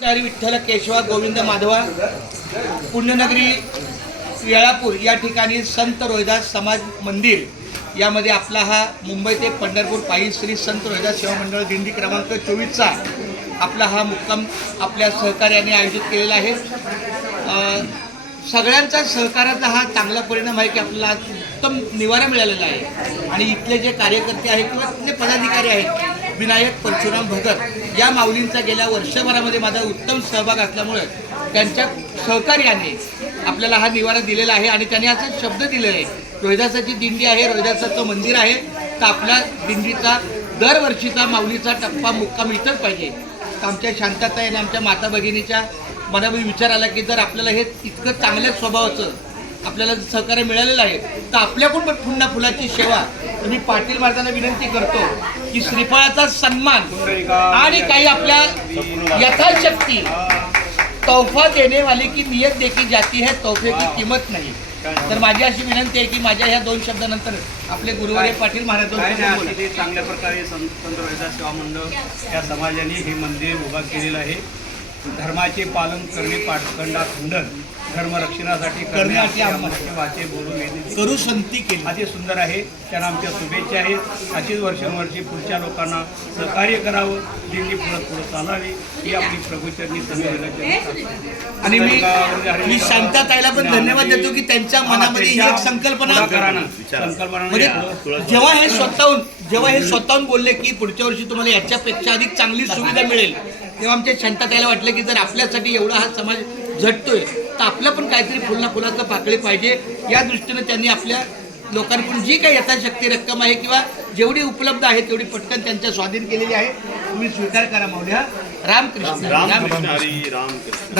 श्री विठ्ठल केशवा गोविंद माधवा पुण्यनगरी येळापूर या ठिकाणी संत रोहिदास समाज मंदिर यामध्ये आपला हा मुंबई ते पंढरपूर पायी श्री संत रोहिदास सेवा मंडळ दिंडी क्रमांक 24चा आपला हा मुक्काम आपल्या सहकार्याने आयोजित केलेला आहे। सगळ्यांचा सहकार्याचा हा चांगला परिणाम आहे की आपल्याला उत्तम निवारा मिळालेला आहे आणि इथले जे कार्यकर्ते आहेत किंवा इथले पदाधिकारी आहेत विनायक परशुराम भगत या माऊलींचा गेल्या वर्षभरामध्ये माझा उत्तम सहभाग असल्यामुळे त्यांच्या सहकार्याने आपल्याला हा निवारा दिलेला आहे आणि त्यांनी असा शब्द दिलेला आहे रोहिदासाची दिंडी आहे, रोहिदासाचं मंदिर आहे, तर आपल्या दिंडीचा दरवर्षीचा माऊलीचा टप्पा मुक्काम इथंच पाहिजे। तर आमच्या शांतता आणि आमच्या माता भगिनीच्या मनामध्ये विचार आला की जर आपल्याला हे इतकं चांगल्या स्वभावाचं आपल्याला सहकार्य मिळालेलं आहे तर आपल्याकडून पण पुन्हा फुलाची सेवा मी पाटील महाराजांना विनंती करतो की श्रीफळाचा सन्मान आणि काही आपल्या यथाशक्ती तोहफा देने वाले की नियत देखी जाती है, तोहफे की किंमत नाही। तर माझी अशी विनंती आहे की माझ्या ह्या दोन शब्दानंतर आपले गुरुवारी पाटील महाराज चांगल्या प्रकारे संत रोहिदास सेवा मंडळ या समाजाने हे मंदिर उभा केलेलं आहे। धर्माचे पालन करणे, पाठखंडा खंडन, धर्मरक्षणासाठी करण्याचे वाचे बोलून करू संती केली अति सुंदर आहे। त्यांना आमच्या शुभेच्छा आहेत। अशीच वर्षानुवर्षी पुढच्या लोकांना सहकार्य करावं, दिंडी पुढे चालावी ही आपली प्रभूचरणी समिती। आणि मी शांतताईला पण धन्यवाद देतो की त्यांच्या मनामध्ये ही एक संकल्पना म्हणजे जेव्हा हे स्वतःहून बोलले की पुढच्या वर्षी तुम्हाला याच्यापेक्षा अधिक चांगली सुविधा मिळेल तेव्हा आमच्या शांतताईला वाटलं की जर आपल्यासाठी एवढा हा समाज झटतोय तर आपलं पण काहीतरी फुलाचं पाकळी पाहिजे। या दृष्टीने त्यांनी आपल्या लोकांकडून जी काही यथाशक्ती रक्कम आहे किंवा जेवढी उपलब्ध आहे तेवढी पटकन त्यांच्या स्वाधीन केलेली आहे। तुम्ही स्वीकार करा माऊली। रामकृष्ण।